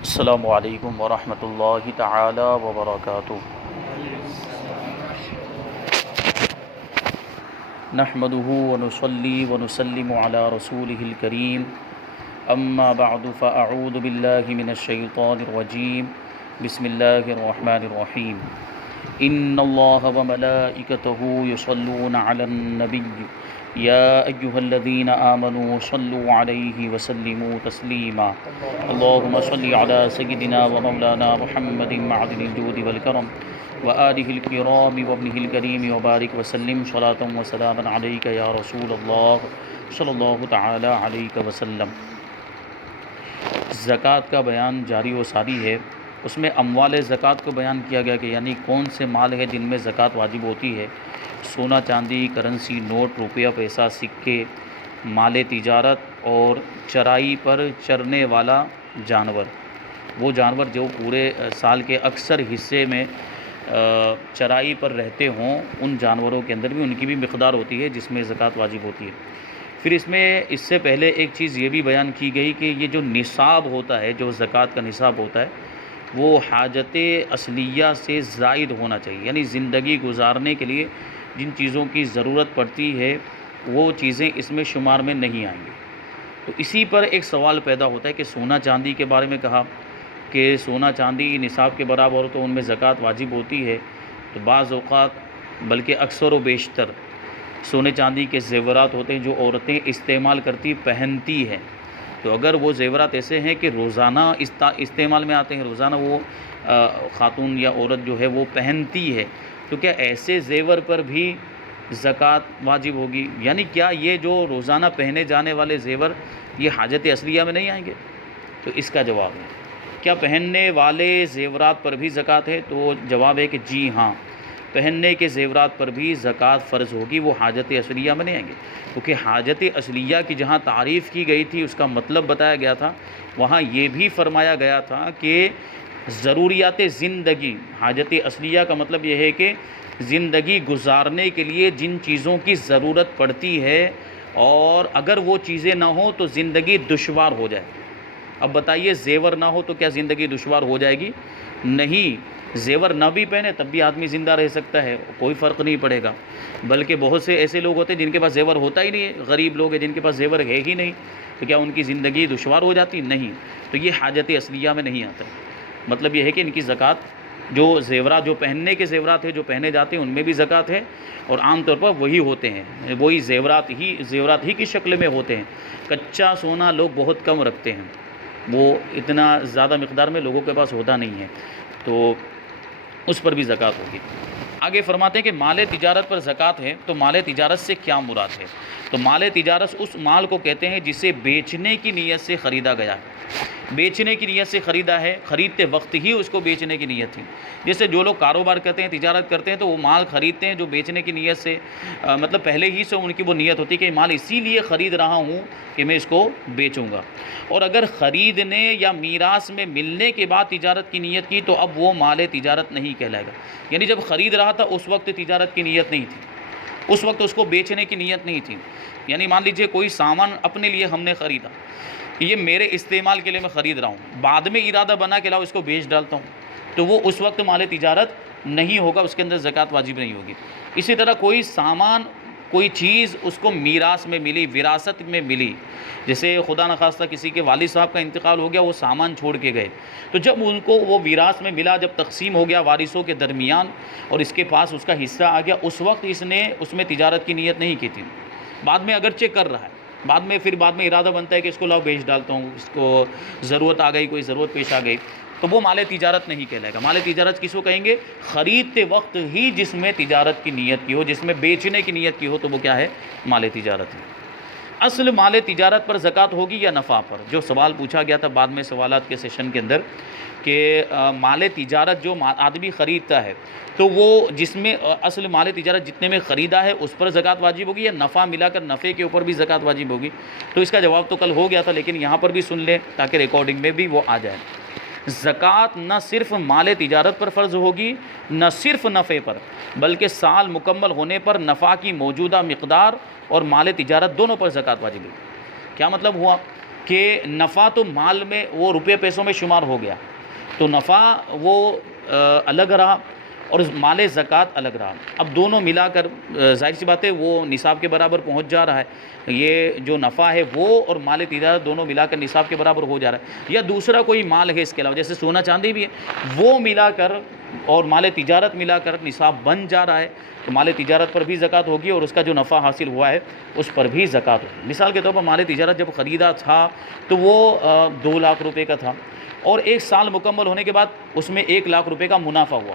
السلام علیکم ورحمۃ اللہ تعالی وبرکاتہ۔ نحمده ونصلي ونسلم على رسوله الكريم، اما بعد فاعوذ باللہ من الشیطان الرجیم، بسم اللہ الرحمن الرحیم۔ ان اللہ وملائکتہ یصلون علی النبی یا ایہا الذین آمنوا صلوا علیہ وسلموا تسلیما۔ اللہم صل علی سیدنا ومولانا محمد معدن الجود والکرم وآلہ الکرام وابنہ الکریم وبارک وسلم صلاۃ وسلاما علیک یا رسول اللہ صلی اللہ تعالی علیہ وسلم۔ زکوٰۃ کا بیان جاری و ساری ہے۔ اس میں اموال زکوٰۃ کو بیان کیا گیا کہ یعنی کون سے مال ہے جن میں زکوٰۃ واجب ہوتی ہے۔ سونا چاندی، کرنسی، نوٹ، روپیہ، پیسہ، سکے، مال تجارت اور چرائی پر چرنے والا جانور۔ وہ جانور جو پورے سال کے اکثر حصے میں چرائی پر رہتے ہوں، ان جانوروں کے اندر بھی ان کی بھی مقدار ہوتی ہے جس میں زکوٰۃ واجب ہوتی ہے۔ پھر اس سے پہلے ایک چیز یہ بھی بیان کی گئی کہ یہ جو نصاب ہوتا ہے، جو زکوٰۃ کا نصاب ہوتا ہے، وہ حاجت اصلیہ سے زائد ہونا چاہیے، یعنی زندگی گزارنے کے لیے جن چیزوں کی ضرورت پڑتی ہے وہ چیزیں اس میں شمار میں نہیں آئیں گی۔ تو اسی پر ایک سوال پیدا ہوتا ہے کہ سونا چاندی کے بارے میں کہا کہ سونا چاندی نصاب کے برابر ہو تو ان میں زکوٰۃ واجب ہوتی ہے، تو بعض اوقات بلکہ اکثر و بیشتر سونے چاندی کے زیورات ہوتے ہیں جو عورتیں استعمال کرتی پہنتی ہیں۔ تو اگر وہ زیورات ایسے ہیں کہ روزانہ استعمال میں آتے ہیں، روزانہ وہ خاتون یا عورت جو ہے وہ پہنتی ہے، تو کیا ایسے زیور پر بھی زکوٰۃ واجب ہوگی؟ یعنی کیا یہ جو روزانہ پہنے جانے والے زیور یہ حاجت اصلیہ میں نہیں آئیں گے؟ تو اس کا جواب ہے کیا پہننے والے زیورات پر بھی زکوٰۃ ہے؟ تو جواب ہے کہ جی ہاں، پہننے کے زیورات پر بھی زکوٰۃ فرض ہوگی، وہ حاجت اصلیہ میں نہیں آئیں گے، کیونکہ حاجت اصلیہ کی جہاں تعریف کی گئی تھی، اس کا مطلب بتایا گیا تھا، وہاں یہ بھی فرمایا گیا تھا کہ ضروریات زندگی، حاجت اصلیہ کا مطلب یہ ہے کہ زندگی گزارنے کے لیے جن چیزوں کی ضرورت پڑتی ہے، اور اگر وہ چیزیں نہ ہوں تو زندگی دشوار ہو جائے۔ اب بتائیے، زیور نہ ہو تو کیا زندگی دشوار ہو جائے گی؟ نہیں، زیور نہ بھی پہنے تب بھی آدمی زندہ رہ سکتا ہے، کوئی فرق نہیں پڑے گا۔ بلکہ بہت سے ایسے لوگ ہوتے ہیں جن کے پاس زیور ہوتا ہی نہیں ہے، غریب لوگ ہیں جن کے پاس زیور ہے ہی نہیں، تو کیا ان کی زندگی دشوار ہو جاتی؟ نہیں، تو یہ حاجت اصلیہ میں نہیں آتا۔ مطلب یہ ہے کہ ان کی زکوٰۃ، جو زیورات، جو پہننے کے زیورات ہیں، جو پہنے جاتے ہیں، ان میں بھی زکوٰۃ ہے، اور عام طور پر وہی ہوتے ہیں، وہی زیورات ہی کی شکل میں ہوتے ہیں۔ کچا سونا لوگ بہت کم رکھتے ہیں، وہ اتنا زیادہ مقدار میں لوگوں کے پاس ہوتا نہیں ہے، تو اس پر بھی زکوٰۃ ہوگی۔ آگے فرماتے ہیں کہ مال تجارت پر زکوٰۃ ہے، تو مال تجارت سے کیا مراد ہے؟ تو مال تجارت اس مال کو کہتے ہیں جسے بیچنے کی نیت سے خریدا گیا ہے۔ بیچنے کی نیت سے خریدا ہے، خریدتے وقت ہی اس کو بیچنے کی نیت تھی۔ جیسے جو لوگ کاروبار کرتے ہیں، تجارت کرتے ہیں، تو وہ مال خریدتے ہیں جو بیچنے کی نیت سے، مطلب پہلے ہی سے ان کی وہ نیت ہوتی ہے کہ مال اسی لیے خرید رہا ہوں کہ میں اس کو بیچوں گا۔ اور اگر خریدنے یا میراث میں ملنے کے بعد تجارت کی نیت کی تو اب وہ مال تجارت نہیں کہلائے گا۔ یعنی جب خرید رہا تھا اس وقت تجارت کی نیت نہیں تھی، اس وقت اس کو بیچنے کی نیت نہیں تھی۔ یعنی مان لیجئے کوئی سامان اپنے لیے ہم نے خریدا، یہ میرے استعمال کے لیے میں خرید رہا ہوں، بعد میں ارادہ بنا کہ لاؤ اس کو بیچ ڈالتا ہوں، تو وہ اس وقت مال تجارت نہیں ہوگا، اس کے اندر زکوٰۃ واجب نہیں ہوگی۔ اسی طرح کوئی سامان، کوئی چیز اس کو میراث میں ملی، وراثت میں ملی، جیسے خدا نخواستہ کسی کے والد صاحب کا انتقال ہو گیا، وہ سامان چھوڑ کے گئے، تو جب ان کو وہ وراثت میں ملا، جب تقسیم ہو گیا وارثوں کے درمیان اور اس کے پاس اس کا حصہ آ گیا، اس وقت اس نے اس میں تجارت کی نیت نہیں کی تھی۔ بعد میں اگرچہ کر رہا ہے، بعد میں ارادہ بنتا ہے کہ اس کو لاؤ بیچ ڈالتا ہوں، اس کو ضرورت آ گئی، کوئی ضرورت پیش آ گئی، تو وہ مال تجارت نہیں کہلائے گا۔ مال تجارت کس کو کہیں گے؟ خریدتے وقت ہی جس میں تجارت کی نیت کی ہو، جس میں بیچنے کی نیت کی ہو، تو وہ کیا ہے؟ مال تجارت ہے۔ اصل مال تجارت پر زکوٰۃ ہوگی یا نفع پر؟ جو سوال پوچھا گیا تھا بعد میں سوالات کے سیشن کے اندر کہ مال تجارت جو آدمی خریدتا ہے، تو وہ جس میں اصل مال تجارت جتنے میں خریدا ہے اس پر زکوٰۃ واجب ہوگی، یا نفع ملا کر نفع کے اوپر بھی زکوٰۃ واجب ہوگی؟ تو اس کا جواب تو کل ہو گیا تھا، لیکن یہاں پر بھی سن لیں تاکہ ریکارڈنگ میں بھی وہ آ جائے۔ زکوٰۃ نہ صرف مال تجارت پر فرض ہوگی، نہ صرف نفع پر، بلکہ سال مکمل ہونے پر نفع کی موجودہ مقدار اور مال تجارت دونوں پر زکوٰۃ واجب ہے۔ کیا مطلب ہوا کہ نفع تو مال میں وہ روپے پیسوں میں شمار ہو گیا، تو نفع وہ الگ رہا اور مال زکوٰۃ الگ رہا۔ اب دونوں ملا کر ظاہر سی بات ہے وہ نصاب کے برابر پہنچ جا رہا ہے، یہ جو نفع ہے وہ اور مال تجارت دونوں ملا کر نصاب کے برابر ہو جا رہا ہے، یا دوسرا کوئی مال ہے اس کے علاوہ جیسے سونا چاندی بھی ہے، وہ ملا کر اور مال تجارت ملا کر نصاب بن جا رہا ہے، تو مال تجارت پر بھی زکوٰۃ ہوگی اور اس کا جو نفع حاصل ہوا ہے اس پر بھی زکوٰۃ ہوگی۔ مثال کے طور پر مال تجارت جب خریدا تھا تو وہ 2 لاکھ روپے کا تھا، اور 1 سال مکمل ہونے کے بعد اس میں 1 لاکھ روپے کا منافع ہوا،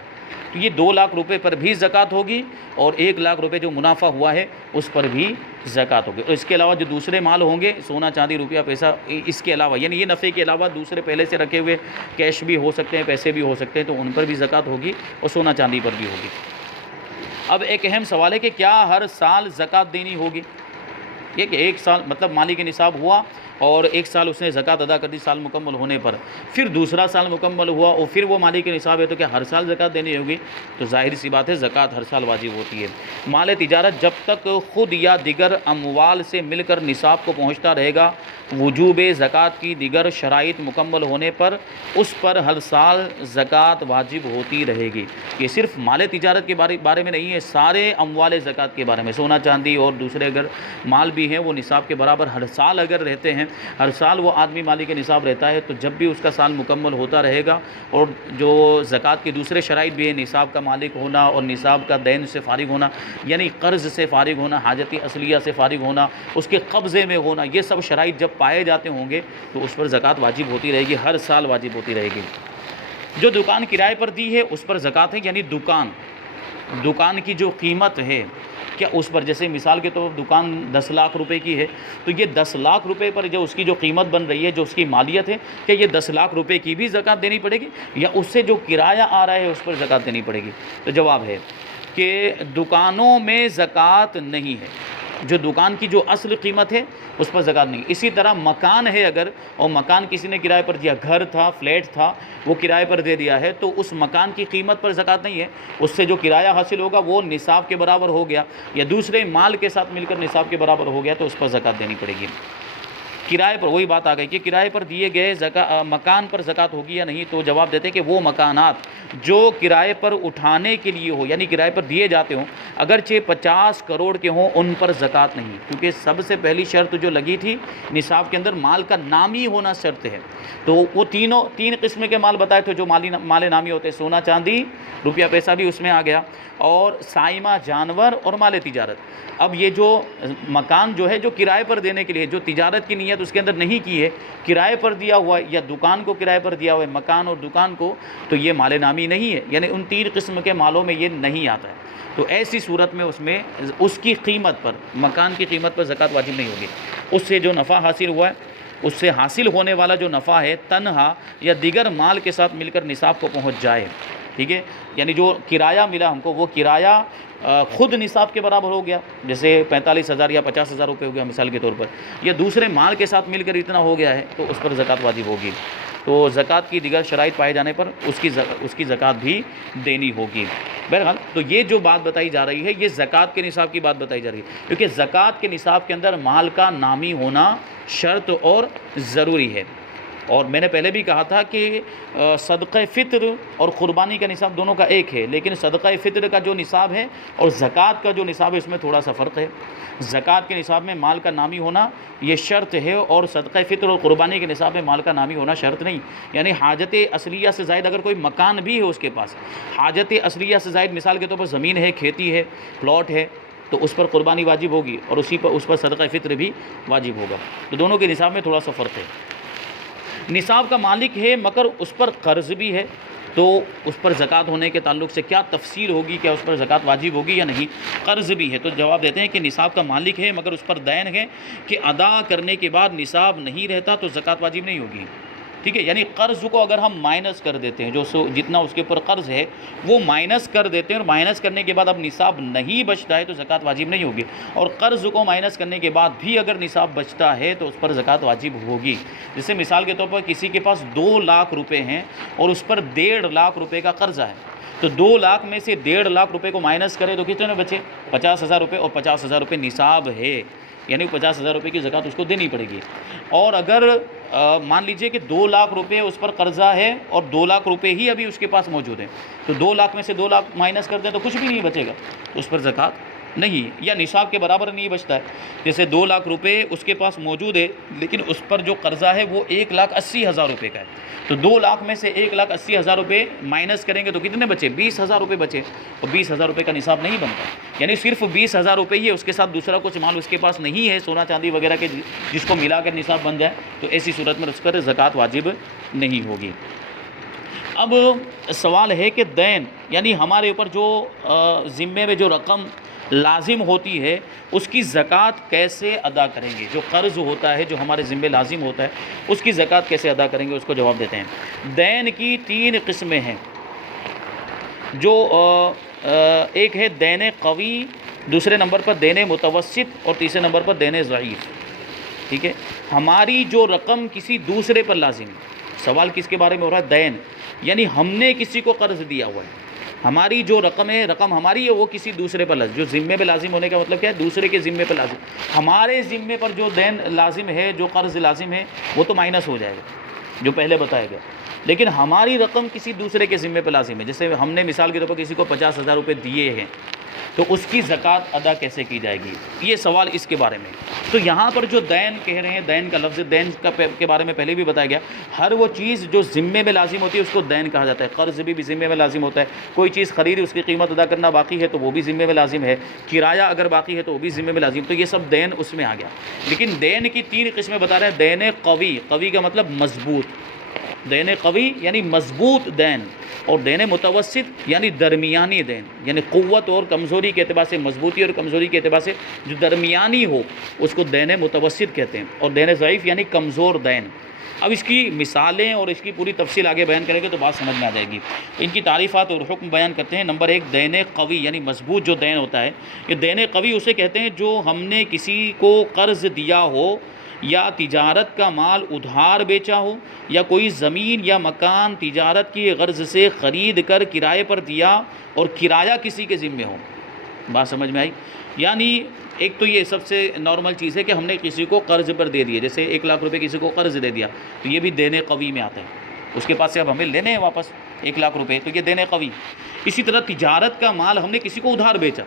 تو یہ 2 لاکھ روپے پر بھی زکوٰۃ ہوگی اور 1 لاکھ روپے جو منافع ہوا ہے اس پر بھی زکوٰۃ ہوگی۔ اور اس کے علاوہ جو دوسرے مال ہوں گے سونا چاندی روپیہ پیسہ، اس کے علاوہ یعنی یہ نفع کے علاوہ دوسرے پہلے سے رکھے ہوئے کیش بھی ہو سکتے ہیں، پیسے بھی ہو سکتے ہیں، تو ان پر بھی زکوٰۃ ہوگی اور سونا چاندی پر بھی ہوگی۔ اب ایک اہم سوال ہے کہ کیا ہر سال زکوٰۃ دینی ہوگی؟ یہ کہ 1 سال مطلب مالی کے نصاب ہوا اور 1 سال اس نے زکوٰۃ ادا کر دی سال مکمل ہونے پر، پھر دوسرا سال مکمل ہوا اور پھر وہ مالی کے نصاب ہے، تو کیا ہر سال زکوٰۃ دینی ہوگی؟ تو ظاہر سی بات ہے زکوٰۃ ہر سال واجب ہوتی ہے۔ مال تجارت جب تک خود یا دیگر اموال سے مل کر نصاب کو پہنچتا رہے گا، وجوب زکوٰۃ کی دیگر شرائط مکمل ہونے پر اس پر ہر سال زکوٰۃ واجب ہوتی رہے گی۔ یہ صرف مال تجارت کے بارے میں نہیں ہے، سارے اموال زکوٰۃ کے بارے میں، سونا چاندی اور دوسرے اگر مال بھی ہیں وہ نصاب کے برابر ہر سال اگر رہتے ہیں، ہر سال وہ آدمی مالی کے نصاب رہتا ہے، تو جب بھی اس کا سال مکمل ہوتا رہے گا اور جو زکوٰۃ کے دوسرے شرائط بھی ہیں، نصاب کا مالک ہونا اور نصاب کا دین سے فارغ ہونا، یعنی قرض سے فارغ ہونا، حاجت اصلیہ سے فارغ ہونا، اس کے قبضے میں ہونا، یہ سب شرائط جب پائے جاتے ہوں گے تو اس پر زکوٰۃ واجب ہوتی رہے گی، ہر سال واجب ہوتی رہے گی۔ جو دکان کرائے پر دی ہے اس پر زکوٰۃ ہے، یعنی دکان کی جو قیمت ہے کیا اس پر، جیسے مثال کے طور پر دکان 10 لاکھ روپے کی ہے، تو یہ 10 لاکھ روپے پر جو اس کی جو قیمت بن رہی ہے، جو اس کی مالیت ہے، کیا یہ 10 لاکھ روپے کی بھی زکوٰۃ دینی پڑے گی یا اس سے جو کرایہ آ رہا ہے اس پر زکوٰۃ دینی پڑے گی؟ تو جواب ہے کہ دکانوں میں زکوٰۃ نہیں ہے، جو دکان کی جو اصل قیمت ہے اس پر زکوٰۃ نہیں۔ اسی طرح مکان ہے اگر، اور مکان کسی نے کرائے پر دیا، گھر تھا، فلیٹ تھا، وہ کرائے پر دے دیا ہے، تو اس مکان کی قیمت پر زکوٰۃ نہیں ہے، اس سے جو کرایہ حاصل ہوگا وہ نصاب کے برابر ہو گیا یا دوسرے مال کے ساتھ مل کر نصاب کے برابر ہو گیا، تو اس پر زکوٰۃ دینی پڑے گی۔ کرائے پر وہی بات آ گئی کہ کرائے پر دیے گئے مکان پر زکوٰۃ ہوگی یا نہیں، تو جواب دیتے ہیں کہ وہ مکانات جو کرائے پر اٹھانے کے لیے ہو، یعنی کرائے پر دیے جاتے ہوں، اگرچہ 50 کروڑ کے ہوں، ان پر زکوٰۃ نہیں، کیونکہ سب سے پہلی شرط جو لگی تھی نصاب کے اندر مال کا نامی ہونا شرط ہے، تو وہ تین قسم کے مال بتائے تھے جو مال نامی ہوتے ہیں، سونا چاندی روپیہ پیسہ بھی اس میں آ گیا، اور سائمہ جانور اور مال تجارت۔ اب یہ جو مکان جو ہے جو کرائے پر دینے کے لیے، جو تجارت کی نیت اس کے اندر نہیں کی ہے، کرائے پر دیا ہوا ہے یا دکان کو کرائے پر دیا ہوا ہے، مکان اور دکان کو، تو یہ مال نامی نہیں ہے، یعنی ان 3 قسم کے مالوں میں یہ نہیں آتا ہے، تو ایسی صورت میں اس کی قیمت پر، مکان کی قیمت پر زکوٰۃ واجب نہیں ہوگی۔ اس سے جو نفع حاصل ہوا ہے، اس سے حاصل ہونے والا جو نفع ہے تنہا یا دیگر مال کے ساتھ مل کر نصاب کو پہنچ جائے، ٹھیک ہے، یعنی جو کرایہ ملا ہم کو، وہ کرایہ خود نصاب کے برابر ہو گیا، جیسے 45,000 یا 50,000 روپے ہو گیا مثال کے طور پر، یا دوسرے مال کے ساتھ مل کر اتنا ہو گیا ہے، تو اس پر زکوٰۃ واجب ہوگی۔ تو زکوٰۃ کی دیگر شرائط پائے جانے پر اس کی زکوٰۃ بھی دینی ہوگی۔ بہرحال تو یہ جو بات بتائی جا رہی ہے یہ زکوٰۃ کے نصاب کی بات بتائی جا رہی ہے، کیونکہ زکوٰۃ کے نصاب کے اندر مال کا نامی ہونا شرط اور ضروری ہے۔ اور میں نے پہلے بھی کہا تھا کہ صدقہ فطر اور قربانی کا نصاب دونوں کا ایک ہے، لیکن صدقہ فطر کا جو نصاب ہے اور زکوٰۃ کا جو نصاب ہے اس میں تھوڑا سا فرق ہے۔ زکوٰۃ کے نصاب میں مال کا نامی ہونا یہ شرط ہے، اور صدقہ فطر اور قربانی کے نصاب میں مال کا نامی ہونا شرط نہیں، یعنی حاجت اصلیہ سے زائد اگر کوئی مکان بھی ہے اس کے پاس، حاجت اصلیہ سے زائد مثال کے طور پر زمین ہے، کھیتی ہے، پلاٹ ہے، تو اس پر قربانی واجب ہوگی اور اس پر صدقہ فطر بھی واجب ہوگا، تو دونوں کے نصاب میں تھوڑا سا فرق ہے۔ نصاب کا مالک ہے مگر اس پر قرض بھی ہے، تو اس پر زکوٰۃ ہونے کے تعلق سے کیا تفصیل ہوگی، کیا اس پر زکوٰۃ واجب ہوگی یا نہیں؟ قرض بھی ہے تو جواب دیتے ہیں کہ نصاب کا مالک ہے مگر اس پر دین ہے کہ ادا کرنے کے بعد نصاب نہیں رہتا تو زکوٰۃ واجب نہیں ہوگی، ٹھیک ہے، یعنی قرض کو اگر ہم مائنس کر دیتے ہیں، جو جتنا اس کے اوپر قرض ہے وہ مائنس کر دیتے ہیں، اور مائنس کرنے کے بعد اب نصاب نہیں بچتا ہے تو زکوٰۃ واجب نہیں ہوگی، اور قرض کو مائنس کرنے کے بعد بھی اگر نصاب بچتا ہے تو اس پر زکوٰۃ واجب ہوگی۔ جیسے مثال کے طور پر کسی کے پاس 2 لاکھ روپے ہیں اور اس پر 1.5 لاکھ روپے کا قرضہ ہے، تو 2 لاکھ میں سے 1.5 لاکھ روپے کو مائنس کرے تو کتنے بچے؟ 50,000 روپے، اور 50,000 روپے نصاب ہے، یعنی 50,000 روپے کی زکوٰۃ اس کو دینی پڑے گی۔ اور اگر مان لیجئے کہ 2 لاکھ روپے اس پر قرضہ ہے اور 2 لاکھ روپے ہی ابھی اس کے پاس موجود ہیں، تو 2 لاکھ میں سے 2 لاکھ مائنس کر دیں تو کچھ بھی نہیں بچے گا، اس پر زکوٰۃ نہیں، یا نصاب کے برابر نہیں بچتا ہے۔ جیسے 2 لاکھ روپے اس کے پاس موجود ہے لیکن اس پر جو قرضہ ہے وہ 1,80,000 روپے کا ہے، تو 2 لاکھ میں سے 1,80,000 روپے مائنس کریں گے تو کتنے بچے؟ 20,000 روپے بچے، اور 20,000 روپے کا نصاب نہیں بنتا، یعنی صرف 20,000 روپے ہی ہے، اس کے ساتھ دوسرا کچھ مال اس کے پاس نہیں ہے، سونا چاندی وغیرہ کے جس کو ملا کر نصاب بن جائے، تو ایسی صورت میں اس پر زکوٰۃ واجب نہیں ہوگی۔ اب سوال ہے کہ دین، یعنی ہمارے اوپر جو ذمے میں جو رقم لازم ہوتی ہے اس کی زکوٰۃ کیسے ادا کریں گے؟ جو قرض ہوتا ہے جو ہمارے ذمے لازم ہوتا ہے اس کی زکوٰۃ کیسے ادا کریں گے؟ اس کو جواب دیتے ہیں۔ دین کی 3 قسمیں ہیں، جو ایک ہے دین قوی، دوسرے نمبر پر دین متوسط اور تیسرے نمبر پر دین ضعیف۔ ٹھیک ہے، ہماری جو رقم کسی دوسرے پر لازم ہے، سوال کس کے بارے میں ہو رہا ہے؟ دین، یعنی ہم نے کسی کو قرض دیا ہوا ہے، ہماری جو رقم ہے، رقم ہماری ہے، وہ کسی دوسرے پر لازم، جو ذمے پہ لازم ہونے کا مطلب کیا ہے؟ دوسرے کے ذمے پر لازم۔ ہمارے ذمے پر جو دین لازم ہے، جو قرض لازم ہے، وہ تو مائنس ہو جائے گا جو پہلے بتایا گیا، لیکن ہماری رقم کسی دوسرے کے ذمے پر لازم ہے۔ جیسے ہم نے مثال کے طور پر کسی کو 50,000 روپے دیے ہیں تو اس کی زکوٰۃ ادا کیسے کی جائے گی؟ یہ سوال اس کے بارے میں۔ تو یہاں پر جو دین کہہ رہے ہیں، دین کا لفظ، دین کے بارے میں پہلے بھی بتایا گیا، ہر وہ چیز جو ذمے میں لازم ہوتی ہے اس کو دین کہا جاتا ہے۔ قرض بھی ذمے میں لازم ہوتا ہے، کوئی چیز خریدی اس کی قیمت ادا کرنا باقی ہے تو وہ بھی ذمے میں لازم ہے، کرایہ اگر باقی ہے تو وہ بھی ذمے میں لازم، تو یہ سب دین اس میں آ گیا۔ لیکن دین کی 3 قسمیں بتا رہے ہیں۔ دین قوی، قوی کا مطلب مضبوط، دین قوی یعنی مضبوط دین، اور دین متوسط یعنی درمیانی دین، یعنی قوت اور کمزوری کے اعتبار سے، مضبوطی اور کمزوری کے اعتبار سے جو درمیانی ہو اس کو دین متوسط کہتے ہیں، اور دین ضعیف یعنی کمزور دین۔ اب اس کی مثالیں اور اس کی پوری تفصیل آگے بیان کریں گے تو بات سمجھ میں آ جائے گی۔ ان کی تعریفات اور حکم بیان کرتے ہیں۔ نمبر 1، دین قوی یعنی مضبوط جو دین ہوتا ہے، یہ دین قوی اسے کہتے ہیں جو ہم نے کسی کو قرض دیا ہو، یا تجارت کا مال ادھار بیچا ہو، یا کوئی زمین یا مکان تجارت کی غرض سے خرید کر کرائے پر دیا اور کرایہ کسی کے ذمے ہو۔ بات سمجھ میں آئی؟ یعنی ایک تو یہ سب سے نارمل چیز ہے کہ ہم نے کسی کو قرض پر دے دیے، جیسے 1 لاکھ روپے کسی کو قرض دے دیا تو یہ بھی دین قوی میں آتا ہے، اس کے پاس سے اب ہمیں لینے ہیں واپس 1 لاکھ روپے، تو یہ دین قوی۔ اسی طرح تجارت کا مال ہم نے کسی کو ادھار بیچا،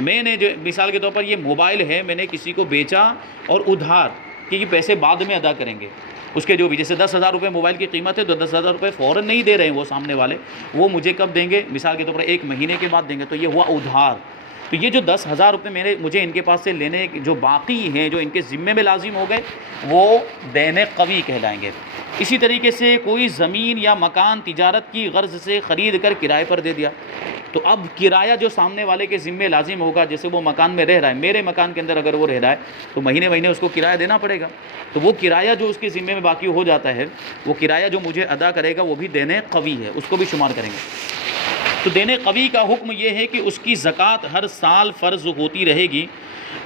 میں نے جو مثال کے طور پر یہ موبائل ہے، میں نے کسی کو بیچا اور ادھار کہ یہ پیسے بعد میں ادا کریں گے، اس کے جو بھی، جیسے 10,000 روپے موبائل کی قیمت ہے تو 10,000 روپے فوراً نہیں دے رہے ہیں وہ سامنے والے، وہ مجھے کب دیں گے؟ مثال کے طور پر 1 مہینے کے بعد دیں گے، تو یہ ہوا ادھار۔ تو یہ جو 10,000 روپے مجھے ان کے پاس سے لینے جو باقی ہیں، جو ان کے ذمے میں لازم ہو گئے، وہ دین قوی کہلائیں گے۔ اسی طریقے سے کوئی زمین یا مکان تجارت کی غرض سے خرید کر کرائے پر دے دیا، تو اب کرایہ جو سامنے والے کے ذمے لازم ہوگا، جیسے وہ مکان میں رہ رہا ہے، میرے مکان کے اندر اگر وہ رہ رہا ہے تو مہینے مہینے اس کو کرایہ دینا پڑے گا، تو وہ کرایہ جو اس کے ذمے میں باقی ہو جاتا ہے، وہ کرایہ جو مجھے ادا کرے گا وہ بھی دین قوی ہے، اس کو بھی شمار کریں گے۔ تو دین قوی کا حکم یہ ہے کہ اس کی زکوٰۃ ہر سال فرض ہوتی رہے گی،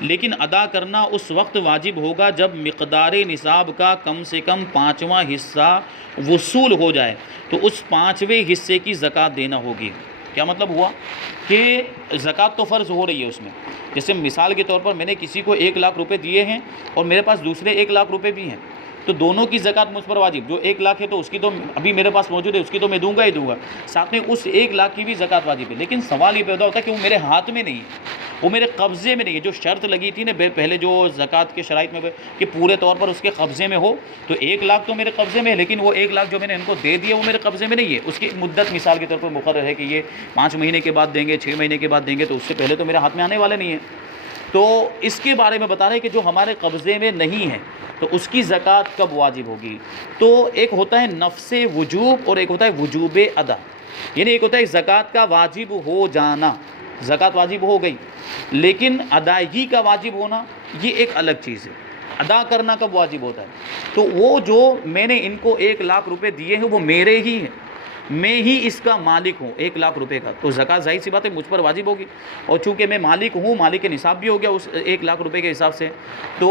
لیکن ادا کرنا اس وقت واجب ہوگا جب مقدار نصاب کا کم سے کم 5واں حصہ وصول ہو جائے، تو اس 5ویں حصے کی زکوٰۃ دینا ہوگی۔ کیا مطلب ہوا کہ زکوٰۃ تو فرض ہو رہی ہے اس میں، جیسے مثال کے طور پر میں نے کسی کو 1 لاکھ روپے دیے ہیں اور میرے پاس دوسرے 1 لاکھ روپے بھی ہیں، تو دونوں کی زکوٰۃ مجھ پر واجب، جو 1 لاکھ ہے تو اس کی تو ابھی میرے پاس موجود ہے، اس کی تو میں دوں گا ہی دوں گا، ساتھ میں اس 1 لاکھ کی بھی زکوٰۃ واجب ہے۔ لیکن سوال یہ پیدا ہوتا ہے کہ وہ میرے ہاتھ میں نہیں ہے، وہ میرے قبضے میں نہیں ہے۔ جو شرط لگی تھی نا پہلے جو زکوٰۃ کے شرائط میں کہ پورے طور پر اس کے قبضے میں ہو، تو 1 لاکھ تو میرے قبضے میں ہے، لیکن وہ 1 لاکھ جو میں نے ان کو دے دیا وہ میرے قبضے میں نہیں ہے، اس کی مدت مثال کے طور پر مقرر ہے کہ یہ 5 مہینے کے بعد دیں گے، 6 مہینے کے بعد دیں گے، تو اس سے پہلے تو میرے ہاتھ میں آنے والے نہیں ہیں۔ تو اس کے بارے میں بتا رہے ہیں کہ جو ہمارے قبضے میں نہیں ہے تو اس کی زکوٰۃ کب واجب ہوگی۔ تو ایک ہوتا ہے نفس وجوب اور ایک ہوتا ہے وجوب ادا، یعنی ایک ہوتا ہے زکوٰۃ کا واجب ہو جانا، زکوٰۃ واجب ہو گئی، لیکن ادائیگی کا واجب ہونا یہ ایک الگ چیز ہے۔ ادا کرنا کب واجب ہوتا ہے؟ تو وہ جو میں نے ان کو 1 لاکھ روپے دیے ہیں وہ میرے ہی ہیں، میں ہی اس کا مالک ہوں 1,00,000 روپے کا، تو زکوٰۃ ظاہر سی بات ہے مجھ پر واجب ہوگی، اور چونکہ میں مالک ہوں، مالک نصاب بھی ہو گیا اس 1,00,000 روپے کے حساب سے، تو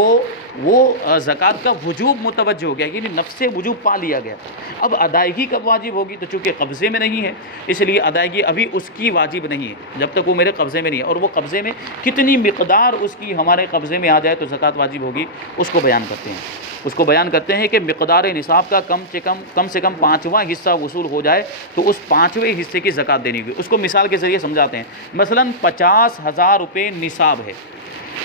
وہ زکوٰۃ کا وجوب متوجہ ہو گیا، یعنی نفس وجوب پا لیا گیا۔ اب ادائیگی کب واجب ہوگی؟ تو چونکہ قبضے میں نہیں ہے، اس لیے ادائیگی ابھی اس کی واجب نہیں ہے جب تک وہ میرے قبضے میں نہیں ہے، اور وہ قبضے میں کتنی مقدار اس کی ہمارے قبضے میں آ جائے تو زکوٰۃ واجب ہوگی، اس کو بیان کرتے ہیں۔ اس کو بیان کرتے ہیں کہ مقدار نصاب کا کم سے کم 5واں حصہ وصول ہو جائے تو اس 5ویں حصے کی زکوٰۃ دینی ہوگی۔ اس کو مثال کے ذریعے سمجھاتے ہیں، مثلاً 50,000 روپے نصاب ہے،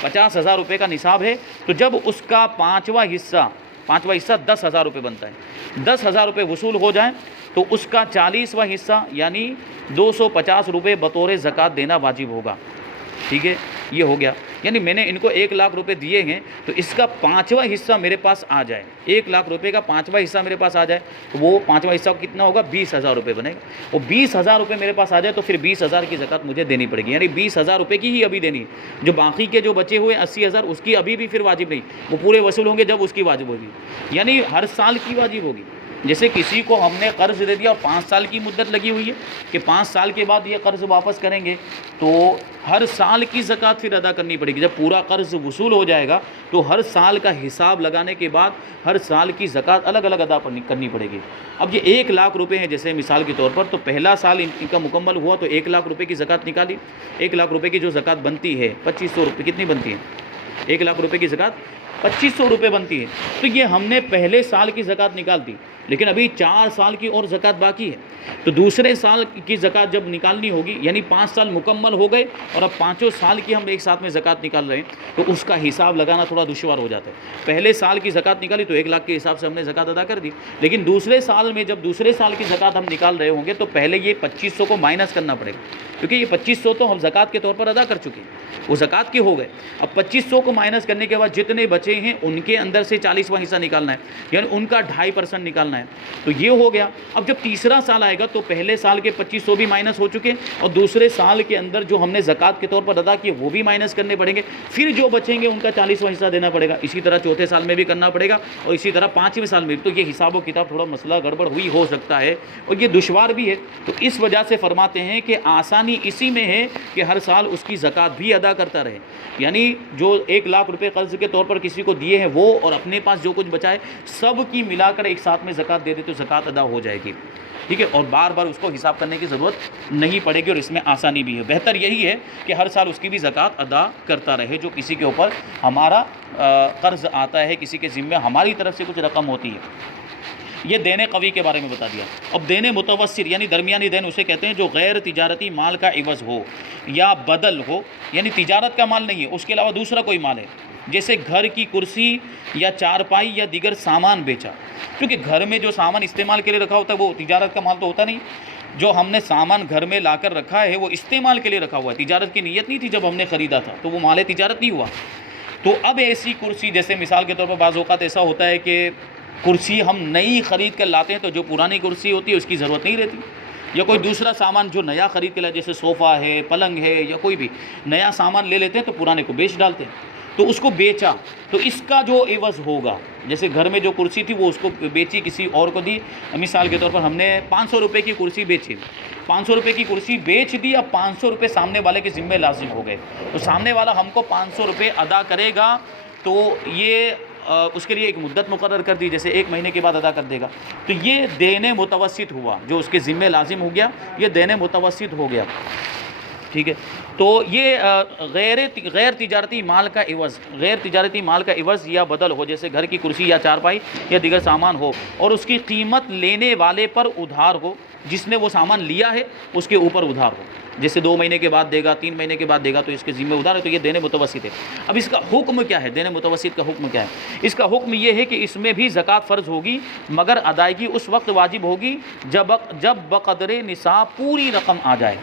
50,000 روپے کا نصاب ہے، تو جب اس کا پانچواں حصہ 10,000 روپے بنتا ہے، 10,000 روپے وصول ہو جائیں تو اس کا 40واں حصہ یعنی 250 روپے بطور زکوٰۃ دینا واجب ہوگا۔ ٹھیک ہے، یہ ہو گیا، یعنی میں نے ان کو 1,00,000 روپے دیے ہیں تو اس کا 5واں حصہ میرے پاس آ جائے، 1,00,000 روپے کا 5واں حصہ میرے پاس آ جائے تو وہ 5واں حصہ کتنا ہوگا؟ 20,000 روپے بنے گا۔ وہ 20,000 روپے میرے پاس آ جائے تو پھر 20,000 کی زکوٰۃ مجھے دینی پڑے گی، یعنی 20,000 روپے کی ہی ابھی دینی ہے۔ جو باقی کے جو بچے ہوئے 80,000 اس کی ابھی بھی پھر واجب نہیں، وہ پورے وصول ہوں گے جب اس کی واجب ہوگی، یعنی ہر سال کی واجب ہوگی۔ جیسے کسی کو ہم نے قرض دے دیا اور 5 سال کی مدت لگی ہوئی ہے کہ 5 سال کے بعد یہ قرض واپس کریں گے، تو ہر سال کی زکوٰۃ پھر ادا کرنی پڑے گی۔ جب پورا قرض وصول ہو جائے گا تو ہر سال کا حساب لگانے کے بعد ہر سال کی زکوٰۃ الگ الگ ادا کرنی پڑے گی۔ اب یہ 1,00,000 روپے ہیں جیسے مثال کے طور پر، تو پہلا سال ان کا مکمل ہوا تو 1,00,000 روپے کی زکوٰۃ نکالی۔ 1,00,000 روپے کی جو زکوٰۃ بنتی ہے 2,500 روپے، کتنی بنتی ہے؟ 1,00,000 روپے کی زکوٰۃ 2,500 روپے بنتی ہے، تو یہ ہم نے پہلے سال کی زکوٰۃ نکال دی، لیکن ابھی 4 سال کی اور زکوٰۃ باقی ہے، تو دوسرے سال کی زکوٰۃ جب نکالنی ہوگی، یعنی 5 سال مکمل ہو گئے اور اب 5 سال کی ہم ایک ساتھ میں زکوٰۃ نکال رہے ہیں، تو اس کا حساب لگانا تھوڑا دشوار ہو جاتا ہے۔ پہلے سال کی زکوٰۃ نکالی تو 1,00,000 کے حساب سے ہم نے زکوٰۃ ادا کر دی، لیکن دوسرے سال میں جب دوسرے سال کی زکوٰۃ ہم نکال رہے ہوں گے تو پہلے یہ 2,500 کو مائنس کرنا پڑے گا، کیونکہ یہ 2,500 تو ہم زکوٰۃ کے طور پر ادا کر چکے ہیں، وہ زکوٰۃ کے ہو گئے۔ اب 2,500 کو مائنس کرنے کے بعد جتنے بچے ہیں ان کے اندر سے 40واں حصہ نکالنا ہے، یعنی ان کا 2.5% نکالنا ہے، تو یہ ہو گیا۔ اب جب تیسرا سال آئے گا تو پہلے سال کے 2,500 بھی مائنس ہو چکے اور دوسرے سال کے اندر جو ہم نے زکوٰۃ کے طور پر ادا کیے وہ بھی مائنس کرنے پڑیں گے، پھر جو بچیں گے ان کا 40واں حصہ دینا پڑے گا۔ اسی طرح چوتھے سال میں بھی کرنا پڑے گا اور اسی طرح 5ویں سال میں بھی۔ تو یہ حساب و کتاب تھوڑا مسئلہ گڑبڑ ہوئی ہو سکتا ہے اور یہ دشوار بھی ہے، تو اس وجہ سے فرماتے ہیں کہ آسانی اسی میں ہے کہ ہر سال اس کی زکوٰۃ بھی ادا کرتا رہے، یعنی جو 1,00,000 روپے قرض کے طور پر کسی کو دیے ہیں وہ اور اپنے پاس جو کچھ بچا ہے سب کی ملا کر ایک ساتھ میں زکوٰۃ دے دے تو زکوٰۃ ادا ہو جائے گی، ٹھیک ہے، اور بار بار اس کو حساب کرنے کی ضرورت نہیں پڑے گی اور اس میں آسانی بھی ہے۔ بہتر یہی ہے کہ ہر سال اس کی بھی زکوٰۃ ادا کرتا رہے، جو کسی کے اوپر ہمارا قرض آتا ہے، کسی کے ذمہ ہماری طرف سے کچھ رقم ہوتی ہے۔ یہ دین قوی کے بارے میں بتا دیا۔ اب دین متوسط یعنی درمیانی دین اسے کہتے ہیں جو غیر تجارتی مال کا عوض ہو یا بدل ہو، یعنی تجارت کا مال نہیں ہے، اس کے علاوہ دوسرا کوئی مال ہے، جیسے گھر کی کرسی یا چارپائی یا دیگر سامان بیچا، کیونکہ گھر میں جو سامان استعمال کے لیے رکھا ہوتا ہے وہ تجارت کا مال تو ہوتا نہیں، جو ہم نے سامان گھر میں لا کر رکھا ہے وہ استعمال کے لیے رکھا ہوا ہے، تجارت کی نیت نہیں تھی جب ہم نے خریدا تھا تو وہ مال تجارت نہیں ہوا۔ تو اب ایسی کرسی، جیسے مثال کے طور پر بعض اوقات ایسا ہوتا ہے کہ کرسی ہم نئی خرید کر لاتے ہیں تو جو پرانی کرسی ہوتی ہے اس کی ضرورت نہیں رہتی، یا کوئی دوسرا سامان جو نیا خرید کے لائے جیسے صوفہ ہے، پلنگ ہے، یا کوئی بھی نیا سامان لے لیتے ہیں تو پرانے کو بیچ ڈالتے ہیں، تو اس کو بیچا تو اس کا جو عوض ہوگا، جیسے گھر میں جو کرسی تھی وہ اس کو بیچی کسی اور کو دی، مثال کے طور پر ہم نے 500 روپے کی کرسی بیچی، 500 روپے کی کرسی بیچ دی، اب 500 روپے سامنے والے کے ذمہ لازم ہو گئے، تو سامنے والا ہم کو 500 روپے ادا کرے گا، تو یہ اس کے لیے ایک مدت مقرر کر دی، جیسے 1 مہینے کے بعد ادا کر دے گا، تو یہ دین متوسط ہوا، جو اس کے ذمہ لازم ہو گیا یہ دین متوسط ہو گیا، ٹھیک ہے۔ تو یہ غیر تجارتی مال کا عوض، غیر تجارتی مال کا عوض یا بدل ہو، جیسے گھر کی کرسی یا چارپائی یا دیگر سامان ہو اور اس کی قیمت لینے والے پر ادھار ہو، جس نے وہ سامان لیا ہے اس کے اوپر ادھار ہو، جیسے 2 مہینے کے بعد دے گا، 3 مہینے کے بعد دے گا، تو اس کے ذمہ ادھار ہے، تو یہ دین متوسط ہے۔ اب اس کا حکم کیا ہے؟ دین متوسط کا حکم کیا ہے؟ اس کا حکم یہ ہے کہ اس میں بھی زکوٰۃ فرض ہوگی، مگر ادائیگی اس وقت واجب ہوگی جب بقدر نصاب پوری رقم آ جائے،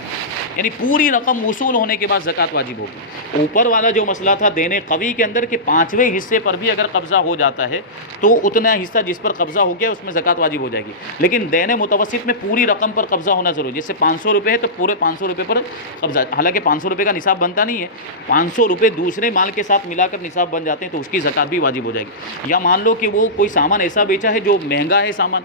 یعنی پوری رقم وصول ہونے کے بعد زکوٰۃ واجب ہوگی۔ اوپر والا جو مسئلہ تھا دین قوی کے اندر کہ 5ویں حصے پر بھی اگر قبضہ ہو جاتا ہے تو اتنا حصہ جس پر قبضہ ہو گیا اس میں زکوٰۃ واجب ہو جائے گی، لیکن دین متوسط میں پوری رقم پر قبضہ ہونا ضروری، جیسے 500 روپے ہے تو پورے 500 روپے پر قبضہ، حالانکہ 500 روپے کا نصاب بنتا نہیں ہے، 500 روپے دوسرے مال کے ساتھ ملا کر نصاب بن جاتے ہیں تو اس کی زکوٰۃ بھی واجب ہو جائے گی۔ یا مان لو کہ وہ کوئی سامان ایسا بیچا ہے جو مہنگا ہے سامان،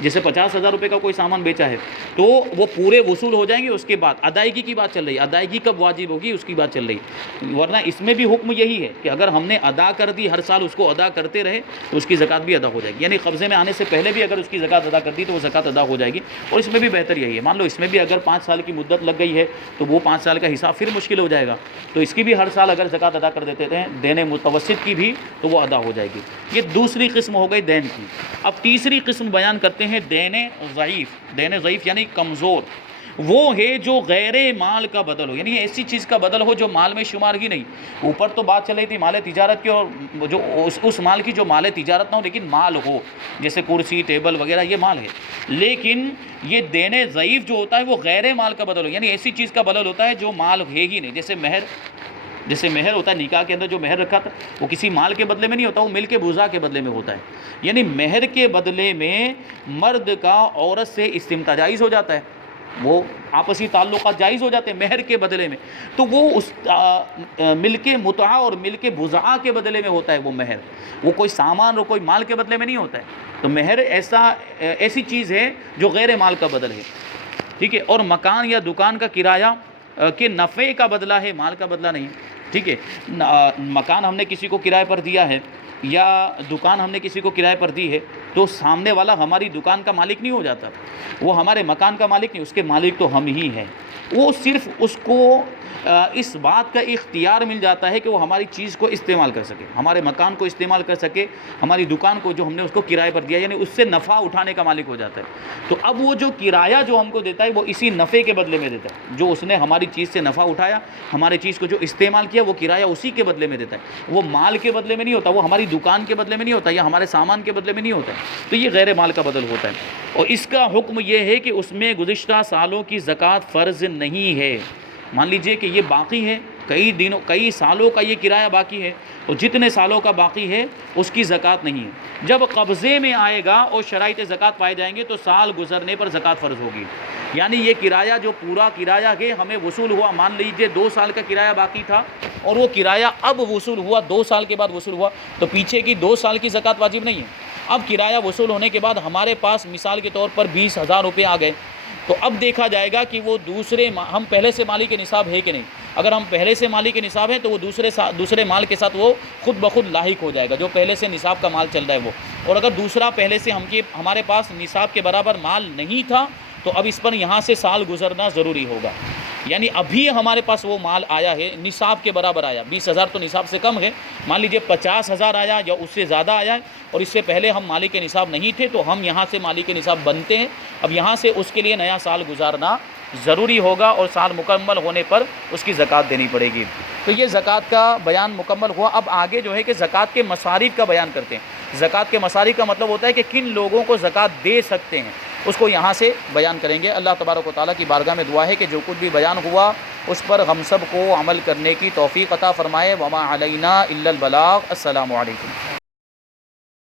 جیسے 50,000 روپے کا کوئی سامان بیچا ہے تو وہ پورے وصول ہو جائیں گے، اس کے بعد ادائیگی کی بات چل رہی ہے، ادائیگی کب واجب ہوگی اس کی بات چل رہی ہے، ورنہ اس میں بھی حکم یہی ہے کہ اگر ہم نے ادا کر دی، ہر سال اس کو ادا کرتے رہے تو اس کی زکوٰۃ بھی ادا ہو جائے گی، یعنی قبضے میں آنے سے پہلے بھی اگر اس کی زکوٰۃ ادا کر دی تو وہ زکوٰۃ ادا ہو جائے گی۔ اور اس میں بھی بہتر یہی ہے، مان لو اس میں بھی اگر 5 سال کی مدت لگ گئی ہے تو وہ 5 سال کا حساب پھر مشکل ہو جائے گا، تو اس کی بھی ہر سال اگر زکوٰۃ ادا کر دیتے ہیں دین متوسط کی بھی تو وہ ادا ہو جائے گی۔ یہ دوسری قسم ہو گئی دین کی۔ اب تیسری قسم بیان کرتے ہیں دین ضعیف۔ دین ضعیف یعنی کمزور، وہ ہے جو غیر مال کا بدل ہو، یعنی ایسی چیز کا بدل ہو جو مال میں شمار ہی نہیں۔ اوپر تو بات چل رہی تھی مال تجارت کی، اور جو اس مال کی جو مال تجارت نہ ہو لیکن مال ہو، جیسے کرسی ٹیبل وغیرہ یہ مال ہے، لیکن یہ دین ضعیف جو ہوتا ہے وہ غیر مال کا بدل ہو، یعنی ایسی چیز کا بدل ہوتا ہے جو مال ہے ہی نہیں، جیسے مہر ہوتا ہے، نکاح کے اندر جو مہر رکھا تھا وہ کسی مال کے بدلے میں نہیں ہوتا، وہ مل کے بوزا کے بدلے میں ہوتا ہے، یعنی مہر کے بدلے میں مرد کا عورت سے استمتاع جائز ہو جاتا ہے، وہ آپسی تعلقات جائز ہو جاتے ہیں مہر کے بدلے میں، تو وہ اس مل کے متعہ اور مل کے بزعہ کے بدلے میں ہوتا ہے وہ مہر، وہ کوئی سامان اور کوئی مال کے بدلے میں نہیں ہوتا ہے، تو مہر ایسی چیز ہے جو غیر مال کا بدل ہے، ٹھیک ہے۔ اور مکان یا دکان کا کرایہ کہ نفع کا بدلہ ہے، مال کا بدلہ نہیں، ٹھیک ہے۔ مکان ہم نے کسی کو کرائے پر دیا ہے یا دکان ہم نے کسی کو کرائے پر دی ہے تو سامنے والا ہماری دکان کا مالک نہیں ہو جاتا، وہ ہمارے مکان کا مالک نہیں، اس کے مالک تو ہم ہی ہیں، وہ صرف اس کو اس بات کا اختیار مل جاتا ہے کہ وہ ہماری چیز کو استعمال کر سکے، ہمارے مکان کو استعمال کر سکے، ہماری دکان کو جو ہم نے اس کو کرائے پر دیا، یعنی اس سے نفع اٹھانے کا مالک ہو جاتا ہے۔ تو اب وہ جو کرایہ جو ہم کو دیتا ہے وہ اسی نفع کے بدلے میں دیتا ہے، جو اس نے ہماری چیز سے نفع اٹھایا، ہماری چیز کو جو استعمال کیا، وہ کرایہ اسی کے بدلے میں دیتا ہے، وہ مال کے بدلے میں نہیں ہوتا، وہ ہماری دکان کے بدلے میں نہیں ہوتا یا ہمارے سامان کے بدلے میں نہیں ہوتا ہے، تو یہ غیر مال کا بدل ہوتا ہے۔ اور اس کا حکم یہ ہے کہ اس میں گزشتہ سالوں کی زکوٰۃ فرض نہیں ہے۔ مان لیجئے کہ یہ باقی ہے، کئی سالوں کا یہ کرایہ باقی ہے، تو جتنے سالوں کا باقی ہے اس کی زکوٰۃ نہیں ہے۔ جب قبضے میں آئے گا اور شرائط زکوٰۃ پائے جائیں گے تو سال گزرنے پر زکوٰۃ فرض ہوگی، یعنی یہ کرایہ جو پورا کرایہ ہے ہمیں وصول ہوا، مان لیجئے 2 سال کا کرایہ باقی تھا اور وہ کرایہ اب وصول ہوا، 2 سال کے بعد وصول ہوا، تو پیچھے کی 2 سال کی زکوٰۃ واجب نہیں ہے۔ اب کرایہ وصول ہونے کے بعد ہمارے پاس مثال کے طور پر 20,000 روپے آ گئے، تو اب دیکھا جائے گا کہ وہ ہم پہلے سے مالی کے نصاب ہے کہ نہیں، اگر ہم پہلے سے مالی کے نصاب ہیں تو وہ دوسرے مال کے ساتھ وہ خود بخود لاحق ہو جائے گا جو پہلے سے نصاب کا مال چل رہا ہے وہ، اور اگر دوسرا پہلے سے ہمارے پاس نصاب کے برابر مال نہیں تھا تو اب اس پر یہاں سے سال گزرنا ضروری ہوگا، یعنی ابھی ہمارے پاس وہ مال آیا ہے نصاب کے برابر آیا، 20,000 تو نصاب سے کم ہے، مان لیجئے 50,000 آیا یا اس سے زیادہ آیا ہے، اور اس سے پہلے ہم مالک نصاب نہیں تھے تو ہم یہاں سے مالک نصاب بنتے ہیں، اب یہاں سے اس کے لیے نیا سال گزارنا ضروری ہوگا اور سال مکمل ہونے پر اس کی زکوٰۃ دینی پڑے گی۔ تو یہ زکوٰۃ کا بیان مکمل ہوا، اب آگے جو ہے کہ زکوٰۃ کے مصارف کا بیان کرتے ہیں۔ زکوٰۃ کے مصارف کا مطلب ہوتا ہے کہ کن لوگوں کو زکوٰۃ دے سکتے ہیں، اس کو یہاں سے بیان کریں گے۔ اللہ تبارک و تعالیٰ کی بارگاہ میں دعا ہے کہ جو کچھ بھی بیان ہوا اس پر ہم سب کو عمل کرنے کی توفیق عطا فرمائے۔ وما علینا الا البلاغ۔ السلام علیکم۔